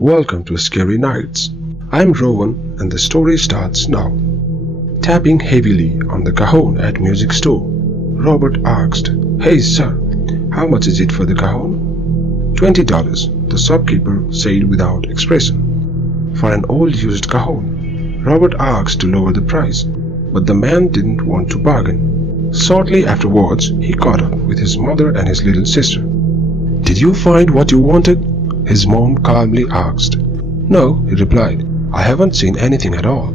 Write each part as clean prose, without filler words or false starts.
Welcome to Scary Nights. I'm Rowan and the story starts now. Tapping heavily on the cajon at music store, Robert asked, "Hey sir, how much is it for the cajon?" $20, the shopkeeper said without expression. For an old used cajon, Robert asked to lower the price, but the man didn't want to bargain. Shortly afterwards, he caught up with his mother and his little sister. "Did you find what you wanted?" his mom calmly asked. "No," he replied. "I haven't seen anything at all."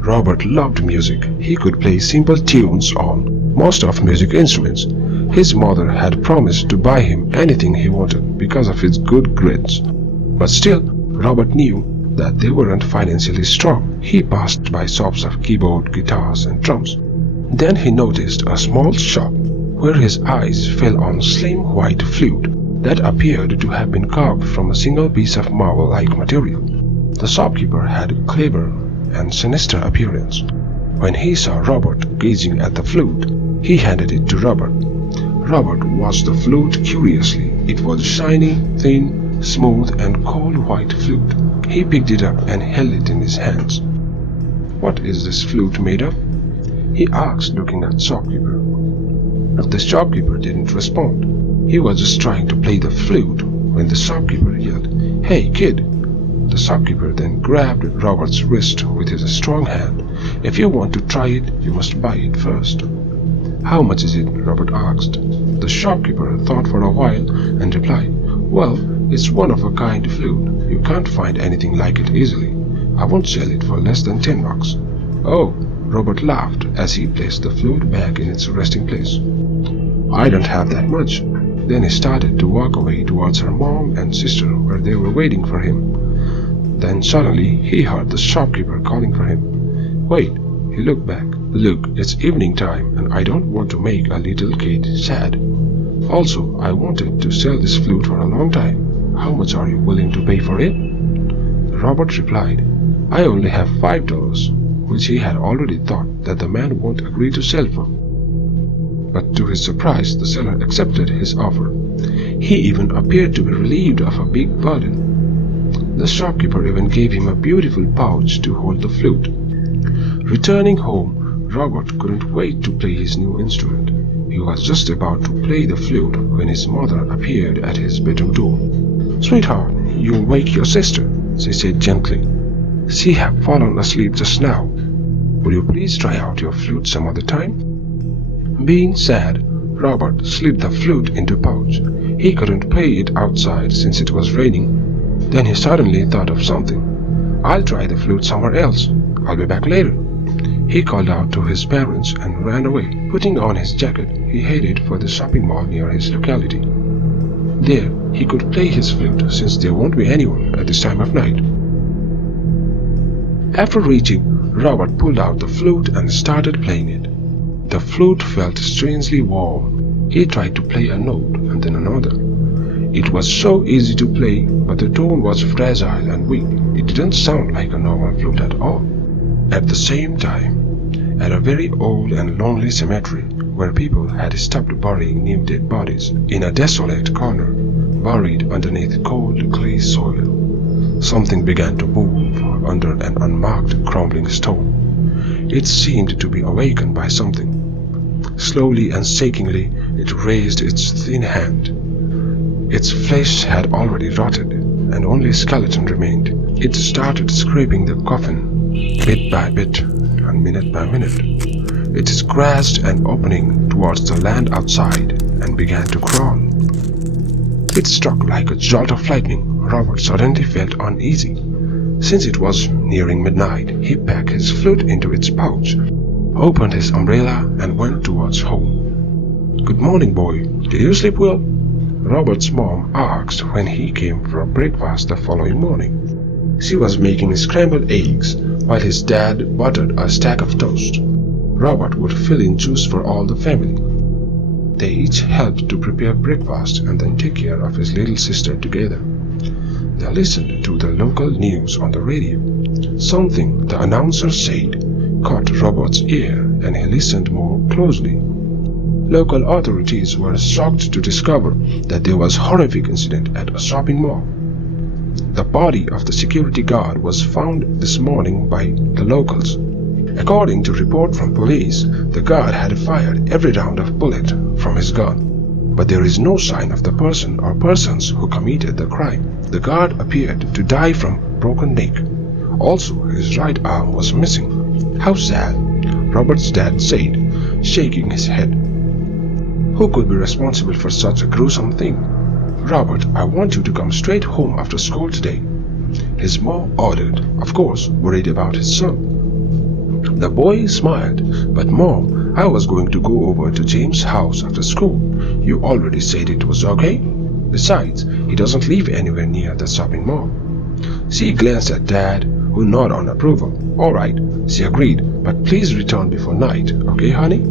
Robert loved music. He could play simple tunes on most of music instruments. His mother had promised to buy him anything he wanted because of his good grades. But still, Robert knew that they weren't financially strong. He passed by shops of keyboard, guitars, and drums. Then he noticed a small shop where his eyes fell on a slim white flute that appeared to have been carved from a single piece of marble-like material. The shopkeeper had a clever and sinister appearance. When he saw Robert gazing at the flute, he handed it to Robert. Robert watched the flute curiously. It was a shiny, thin, smooth, and cold white flute. He picked it up and held it in his hands. "What is this flute made of?" he asked, looking at the shopkeeper. The shopkeeper didn't respond. He was just trying to play the flute when the shopkeeper yelled, "Hey, kid!" The shopkeeper then grabbed Robert's wrist with his strong hand. "If you want to try it, you must buy it first." "How much is it?" Robert asked. The shopkeeper thought for a while and replied, "Well, it's one-of-a-kind flute. You can't find anything like it easily. I won't sell it for less than $10. "Oh," Robert laughed as he placed the flute back in its resting place. "I don't have that much." Then he started to walk away towards her mom and sister where they were waiting for him. Then suddenly he heard the shopkeeper calling for him. "Wait," he looked back. "Look, it's evening time and I don't want to make a little kid sad. Also, I wanted to sell this flute for a long time. How much are you willing to pay for it?" Robert replied, "I only have $5, which he had already thought that the man won't agree to sell for. But to his surprise, the seller accepted his offer. He even appeared to be relieved of a big burden. The shopkeeper even gave him a beautiful pouch to hold the flute. Returning home, Robert couldn't wait to play his new instrument. He was just about to play the flute when his mother appeared at his bedroom door. "Sweetheart, you'll wake your sister," she said gently. "She have fallen asleep just now. Will you please try out your flute some other time?" Being sad, Robert slipped the flute into a pouch. He couldn't play it outside since it was raining. Then he suddenly thought of something. "I'll try the flute somewhere else. I'll be back later." He called out to his parents and ran away. Putting on his jacket, he headed for the shopping mall near his locality. There, he could play his flute since there won't be anyone at this time of night. After reaching, Robert pulled out the flute and started playing it. The flute felt strangely warm. He tried to play a note and then another. It was so easy to play, but the tone was fragile and weak. It didn't sound like a normal flute at all. At the same time, at a very old and lonely cemetery where people had stopped burying new dead bodies, in a desolate corner, buried underneath cold clay soil, something began to move under an unmarked crumbling stone. It seemed to be awakened by something. Slowly and shakingly, it raised its thin hand. Its flesh had already rotted, and only a skeleton remained. It started scraping the coffin, bit by bit and minute by minute. It scratched an opening towards the land outside and began to crawl. It struck like a jolt of lightning. Robert suddenly felt uneasy. Since it was nearing midnight, he packed his flute into its pouch, opened his umbrella, and went towards home. "Good morning, boy. Did you sleep well?" Robert's mom asked when he came for breakfast the following morning. She was making scrambled eggs while his dad buttered a stack of toast. Robert would fill in juice for all the family. They each helped to prepare breakfast and then take care of his little sister together. They listened to the local news on the radio. Something the announcer said caught Robert's ear, and he listened more closely. Local authorities were shocked to discover that there was a horrific incident at a shopping mall. The body of the security guard was found this morning by the locals. According to report from police, the guard had fired every round of bullet from his gun, but there is no sign of the person or persons who committed the crime. The guard appeared to die from broken neck. Also, his right arm was missing. How sad, Robert's dad said, shaking his head. Who could be responsible for such a gruesome thing? Robert, I want you to come straight home after school today, his mom ordered, of course, worried about his son. The boy smiled. But Mom, I was going to go over to James' house after school. You already said it was okay. Besides, he doesn't live anywhere near the shopping mall. She glanced at Dad, who nodded on approval. All right, she agreed, but please return before night, okay, honey?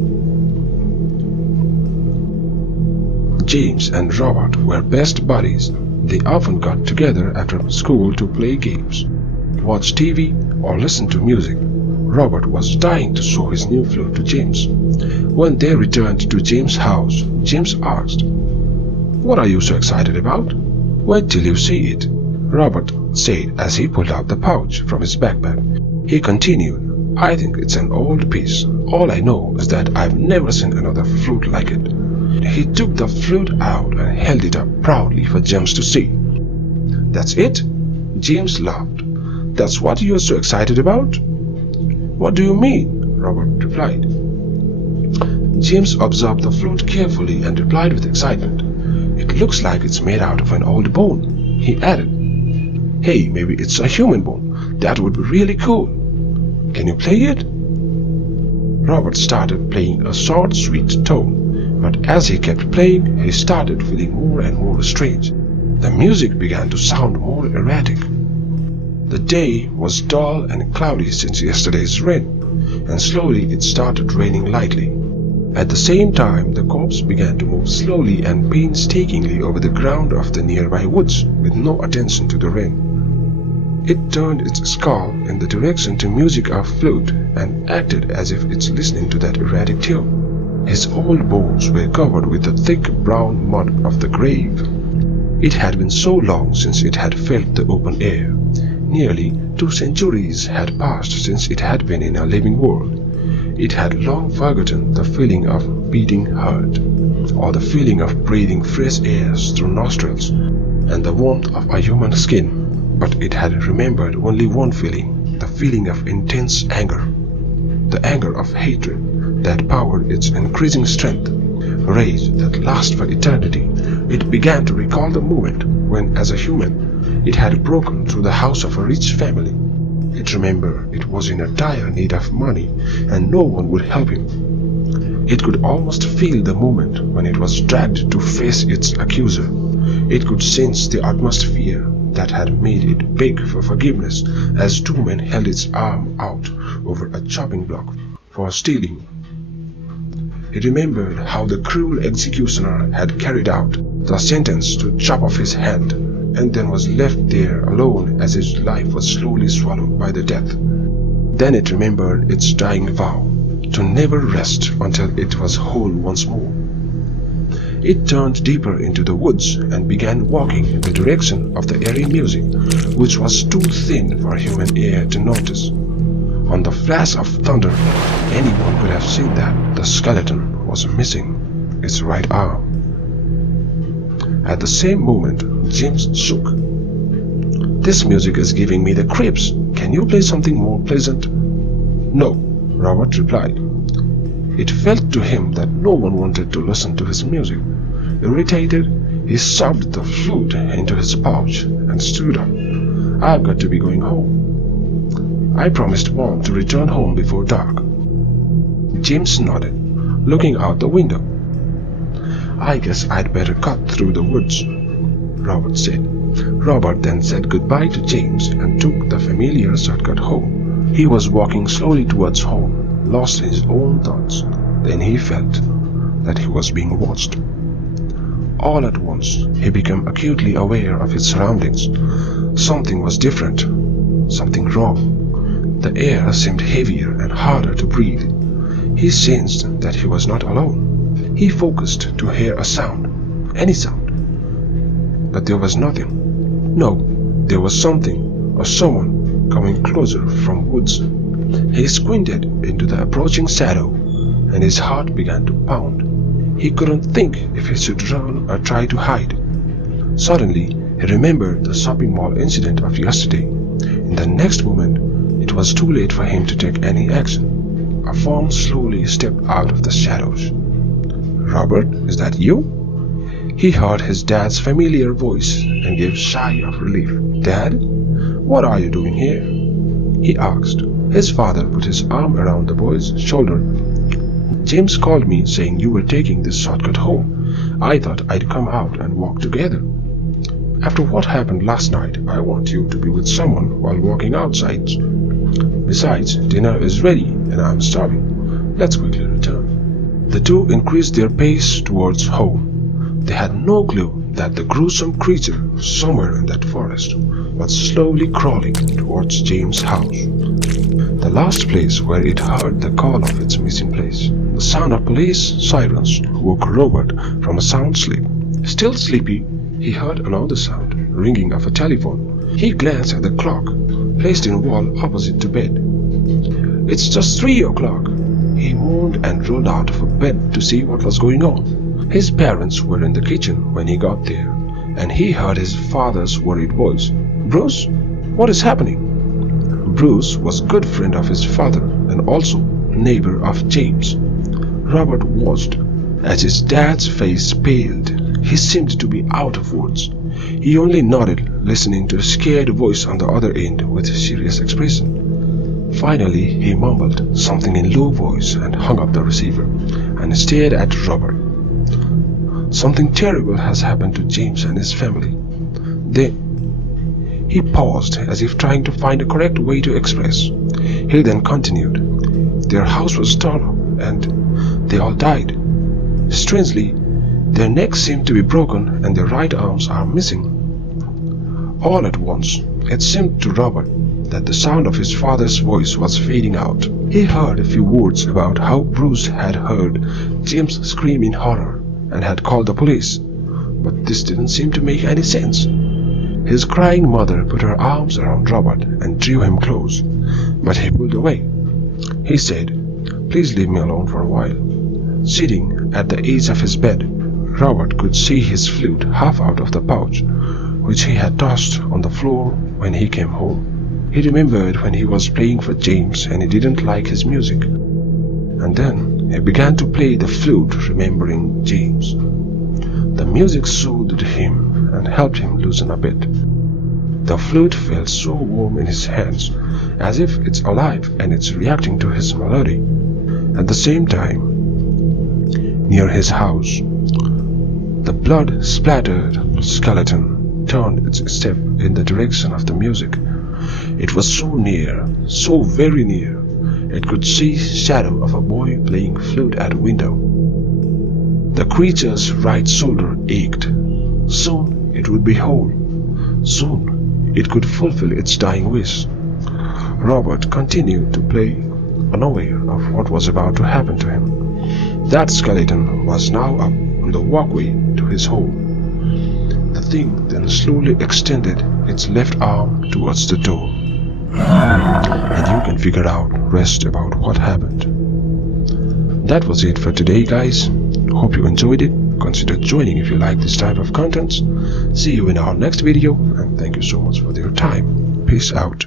James and Robert were best buddies. They often got together after school to play games, watch TV, or listen to music. Robert was dying to show his new flute to James. When they returned to James' house, James asked, "What are you so excited about?" "Wait till you see it," Robert said as he pulled out the pouch from his backpack. He continued, "I think it's an old piece. All I know is that I've never seen another flute like it." He took the flute out and held it up proudly for James to see. "That's it?" James laughed. "That's what you're so excited about?" "What do you mean?" Robert replied. James observed the flute carefully and replied with excitement, "It looks like it's made out of an old bone." He added, "Hey, maybe it's a human bone. That would be really cool. Can you play it?" Robert started playing a short, sweet tone, but as he kept playing, he started feeling more and more strange. The music began to sound more erratic. The day was dull and cloudy since yesterday's rain, and slowly it started raining lightly. At the same time, the corpse began to move slowly and painstakingly over the ground of the nearby woods, with no attention to the rain. It turned its skull in the direction to music of flute and acted as if it's listening to that erratic tune. His old bones were covered with the thick brown mud of the grave. It had been so long since it had felt the open air. Nearly 2 centuries had passed since it had been in a living world. It had long forgotten the feeling of beating heart, or the feeling of breathing fresh air through nostrils, and the warmth of a human skin. But it had remembered only one feeling, the feeling of intense anger. The anger of hatred that powered its increasing strength, rage that lasted for eternity. It began to recall the moment when, as a human, it had broken through the house of a rich family. It remembered it was in a dire need of money and no one would help him. It could almost feel the moment when it was dragged to face its accuser. It could sense the utmost fear that had made it beg for forgiveness as 2 men held its arm out over a chopping block for stealing. He remembered how the cruel executioner had carried out the sentence to chop off his hand, and then was left there alone as his life was slowly swallowed by the death. Then it remembered its dying vow to never rest until it was whole once more. It turned deeper into the woods and began walking in the direction of the eerie music, which was too thin for human ear to notice. On the flash of thunder, anyone could have seen that the skeleton was missing its right arm. At the same moment, James shook. "This music is giving me the creeps. Can you play something more pleasant?" "No," Robert replied. It felt to him that no one wanted to listen to his music. Irritated, he shoved the flute into his pouch and stood up. "I've got to be going home. I promised Mom to return home before dark." James nodded, looking out the window. "I guess I'd better cut through the woods," Robert said. Robert then said goodbye to James and took the familiar shortcut home. He was walking slowly towards home, lost in his own thoughts. Then he felt that he was being watched. All at once, he became acutely aware of his surroundings. Something was different, something wrong. The air seemed heavier and harder to breathe. He sensed that he was not alone. He focused to hear a sound, any sound. But there was nothing. No, There was something or someone coming closer from woods. He squinted into the approaching shadow, and his heart began to pound. He couldn't think if he should run or try to hide. Suddenly, he remembered the shopping mall incident of yesterday. In the next moment, it was too late for him to take any action. A form slowly stepped out of the shadows. "Robert, is that you?" He heard his dad's familiar voice and gave a sigh of relief. "Dad, what are you doing here?" he asked. His father put his arm around the boy's shoulder. "James called me saying you were taking this shortcut home. I thought I'd come out and walk together. After what happened last night, I want you to be with someone while walking outside. Besides, dinner is ready and I'm starving. Let's quickly return." The two increased their pace towards home. They had no clue that the gruesome creature somewhere in that forest was slowly crawling towards James' house, the last place where it heard the call of its missing place. The sound of police sirens woke Robert from a sound sleep. Still sleepy, he heard another sound, ringing of a telephone. He glanced at the clock, placed in wall opposite to bed. "It's just 3 o'clock." He moaned and rolled out of bed to see what was going on. His parents were in the kitchen when he got there, and he heard his father's worried voice. "Bruce, what is happening?" Bruce was a good friend of his father and also neighbor of James. Robert watched as his dad's face paled. He seemed to be out of words. He only nodded, listening to a scared voice on the other end with a serious expression. Finally, he mumbled something in low voice and hung up the receiver and stared at Robert. "Something terrible has happened to James and his family. He paused as if trying to find a correct way to express. He then continued. "Their house was torn up and they all died. Strangely, their necks seem to be broken and their right arms are missing." All at once, it seemed to Robert that the sound of his father's voice was fading out. He heard a few words about how Bruce had heard James scream in horror and had called the police, but this didn't seem to make any sense. His crying mother put her arms around Robert and drew him close, but he pulled away. He said, "Please leave me alone for a while." Sitting at the edge of his bed, Robert could see his flute half out of the pouch, which he had tossed on the floor when he came home. He remembered when he was playing for James and he didn't like his music. And then he began to play the flute, remembering James. The music soothed him and helped him loosen a bit. The flute felt so warm in his hands, as if it's alive and it's reacting to his melody. At the same time, near his house, the blood-splattered skeleton turned its step in the direction of the music. It was so near, so very near, it could see shadow of a boy playing flute at a window. The creature's right shoulder ached. Soon it would be whole. Soon it could fulfill its dying wish. Robert continued to play, unaware of what was about to happen to him. That skeleton was now up on the walkway to his home. The thing then slowly extended its left arm towards the door. And you can figure out rest about what happened. That was it for today, guys. Hope you enjoyed it. Consider joining if you like this type of content. See you in our next video, and thank you so much for your time. Peace out.